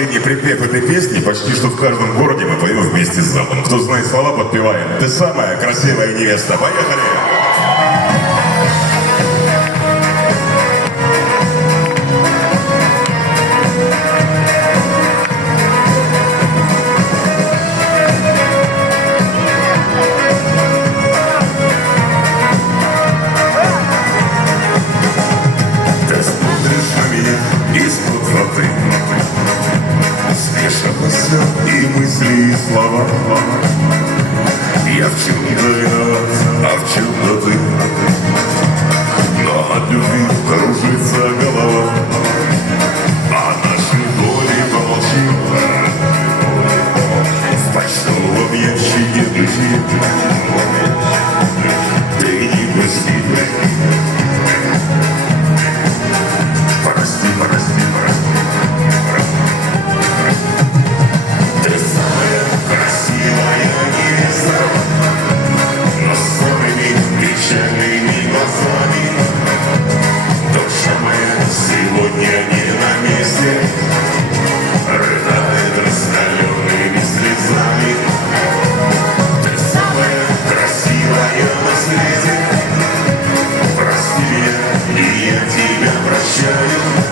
последний припев этой песни почти что в каждом городе мы поем вместе с залом. Кто знает слова, подпеваем. Ты самая красивая невеста. Поехали! Из-под воды смешивался и мысли, и слова. Я в чем-то виноват, а в чем-то ты. Но от любви кружится голова. А наши доли помолчи. В почтовом ящике души. Ты не прости. Сегодня не на месте, рыдает раскаленными слезами. Ты самая красивая на свете. Прости меня, и я тебя прощаю.